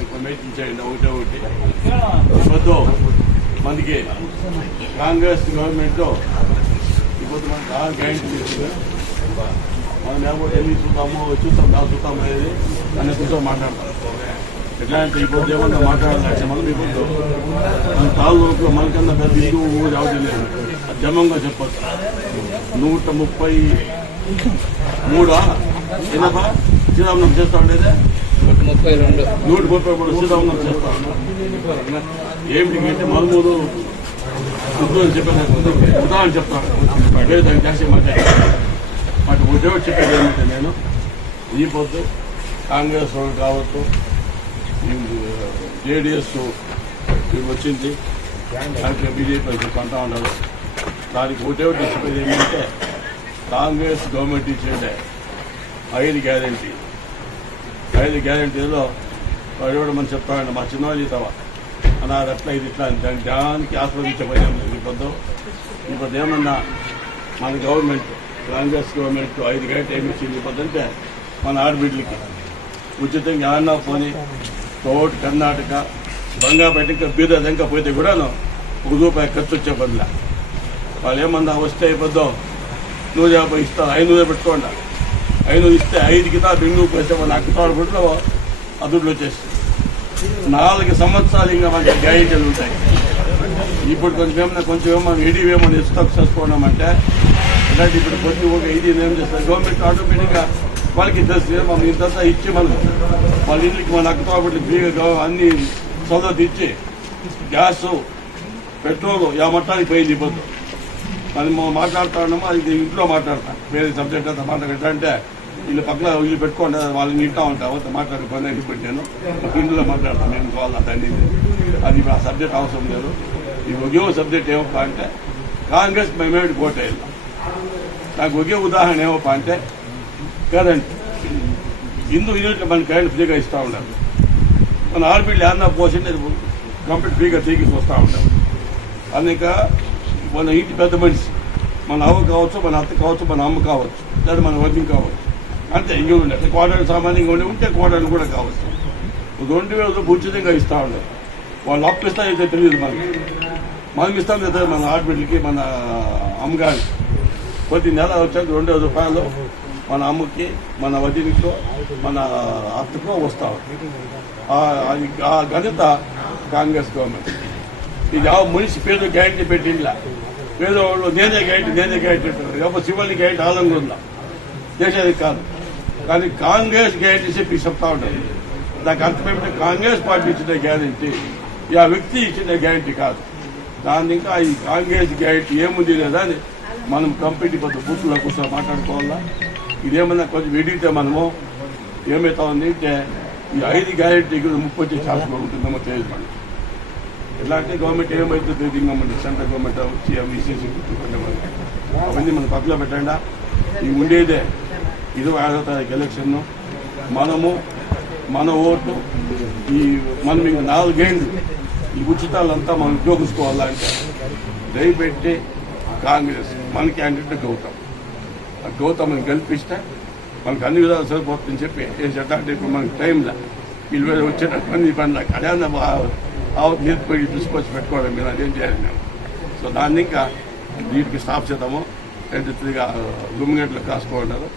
Information చేయండి ఒకటి ఇప్పుడు మనకి కాంగ్రెస్ గవర్నమెంట్ ఇప్పుడు మనకి 6 గ్యారెంటీ చేస్తుంది. మనం ఎవరు వెళ్ళి చూస్తాము దాచుతాము అనేది అనే కూర్చొని మాట్లాడతాం. ఎట్లా అంటే ఇప్పుడు ఏమన్నా మాట్లాడాలంటే మనం ఇప్పుడు మన తాలూకు మనకన్నా పెద్ద ఇల్లు ఊరు అవడం లేదు. జమంగా చెప్పచ్చు 133 ఏదబ్బా శ్రీరామనామం చేస్తా ఉండేదే 133 శ్రీరామనామం చేస్తా ఉన్నాం. ఏమిటి అంటే మరుమూరు ఉద్యోగం చెప్పాను ఉదాహరణ చెప్తాను దానికి చేసి మాట్లాడాను. వాటి ఉద్యోగం చెప్పేది ఏమంటే నేను ఈ పొద్దు కాంగ్రెస్ వాళ్ళు కావచ్చు జేడీఎస్ వచ్చింది దానికి బీజేపీ కొంటా ఉన్నారు. దానికి ఒకటే చెప్పేది ఏంటంటే కాంగ్రెస్ గవర్నమెంట్ ఇచ్చేదే 5 గ్యారెంటీలో వాడు కూడా మనం చెప్తామండి మా చిన్నవాళ్ళు ఇస్తావా అన్నారు అట్లా ఇది ఇట్లా దానికి ఆస్వాదించబోయాము. ఇప్పుడు ఏమన్నా మన గవర్నమెంట్ కాంగ్రెస్ గవర్నమెంట్ 5 గ్యారెంటీ ఏమి ఇచ్చింది ఇప్పుడంటే మన ఆడబిడ్డలకి ఉచితంగా ఏమన్నా పోనీ తోట కర్ణాటక బంగాపేట బీద ఇంకా పోతే కూడా ₹1 ఖర్చు వచ్చే బదుల వాళ్ళు ఏమన్నా వస్తే అయిపోద్దో 150 ఇస్తా 500 పెట్టుకోండి 500 ఇస్తే 5 కితా బెంగళూరు వేస్తే వాళ్ళు అక్కుతాడు బుట్లో అదుట్లో వచ్చేసి 4 సంవత్సరాలు ఇంకా మనకి గ్యారెంటీలు ఉంటాయి. ఇప్పుడు కొంచెం ఏమన్నా ఎడివేమన్నా ఇస్తాకు చేసుకోవడమంటే ఇలాంటి ఇప్పుడు కొన్ని ఒక ఇది ఏం చేస్తారు గవర్నమెంట్ ఆటోమేటిక్గా వాళ్ళకి తెలుసు మనం ఇంతంతా ఇచ్చి మనం వాళ్ళ ఇంటికి మన అక్కతోబట్టి ఫ్రీగా అన్ని సౌలభ్యం ఇచ్చి గ్యాస్ పెట్రోల్ మట్టానికి పోయింది ఇబ్బంది. అది మాట్లాడుతూ ఉన్నాము అది ఇంట్లో మాట్లాడతాం వేరే సబ్జెక్ట్ అంతా మాట్లాడతా అంటే వీళ్ళు పక్కన వీళ్ళు పెట్టుకోండి వాళ్ళని వింటా ఉంటాం అంతా మాట్లాడి పని పెట్టాను ఇంట్లో మాట్లాడతాను నేను కావాలి దాన్ని అది ఆ సబ్జెక్ట్ అవసరం లేదు. ఈ ఒకే సబ్జెక్ట్ ఏమప్పా అంటే కాంగ్రెస్ మేమేమిటి కోటేయాలి. నాకు ఒకే ఉదాహరణ ఏమప్పా అంటే కరెంట్ హిందూ యూనిట్లు మన కరెంట్ ఫ్రీగా ఇస్తూ ఉన్నారు. మన ఆర్బిడ్లు ఏమన్నా పోసింది కంప్లీట్ ఫ్రీగా తీసి వస్తూ ఉంటాం. అనేక మన ఇంటి పెద్ద మనిషి మన అవ్వ కావచ్చు మన అత్త కావచ్చు మన అమ్మ కావచ్చు లేదా మన వదిన కావచ్చు అంతే ఇంకే ఉండే కోటలు సామాన్యంగా ఉంటే కోటలు కూడా కావచ్చు 2000 ఉచితంగా ఇస్తూ ఉన్నారు. వాళ్ళు అప్పు ఇస్తా అయితే తెలియదు మనం ఇస్తాం కదా మన ఆడబిడ్డలకి మన అమ్మగారికి ప్రతి నెల వచ్చాక ₹200 మన అమ్మకి మన వదినకో మన అత్తకో వస్తాం. ఆ ఘనత కాంగ్రెస్ గవర్నమెంట్. ఇది ఆ మనిషి పేద గ్యారెంటీ పెట్టిండ్లా పేదవాళ్ళు నేనే గ్యారెంటీ కాబట్టి శివల్ని గ్యారెంటీ ఆలంగా ఉందా చేసేది కాదు. కానీ కాంగ్రెస్ గ్యారెంటీ చెప్పి చెప్తా ఉంటారు. దానికి అర్థం ఏమిటంటే కాంగ్రెస్ పార్టీ ఇచ్చిన గ్యారెంటీ ఆ వ్యక్తి ఇచ్చిన గ్యారెంటీ కాదు. దాన్ని ఇంకా ఈ కాంగ్రెస్ గ్యారెంటీ ఏముంది లేదా అని మనం కంపెనీ కొంచెం బూత్లో కూర్చొని మాట్లాడుకోవాలా. ఇదేమన్నా కొంచెం ఎడిగితే మనము ఏమవుతా ఉంది అంటే ఈ 5 గ్యారెంటీకి 30 వచ్చే ఛాన్స్ ఉంటుందేమో తెలియదు మనకి. ఎట్లా అంటే గవర్నమెంట్ ఏమైతుంది ఇంకా మన సెంట్రల్ గవర్నమెంట్ వచ్చి విశేష అవన్నీ మనం పక్కలో పెట్టండా. ఇవి ఉండేదే 26వ తారీఖు ఎలక్షన్. మనము మన ఓటు మనం ఇంకా 4 ఏళ్ళు ఈ ఉచితాలంతా మనం ఉపయోగించుకోవాలంటే దయపెట్టి కాంగ్రెస్ మన క్యాండిడేట్ గౌతమ్ని గెలిపిస్తే మనకు అన్ని విధాలు సరిపోతుందని చెప్పి ఏం చేద్దామంటే ఇప్పుడు మనకి టైంలో వీళ్ళు వచ్చేటటువంటి పనులకు అదే నిలిపోయి తీసుకొచ్చి పెట్టుకోవడం మీరు అదేం చేయాలి మేము. సో దాన్ని ఇంకా వీటికి స్టాప్ చేద్దాము 23గా గుమ్మిగంటలకు కాసుకోంటారు.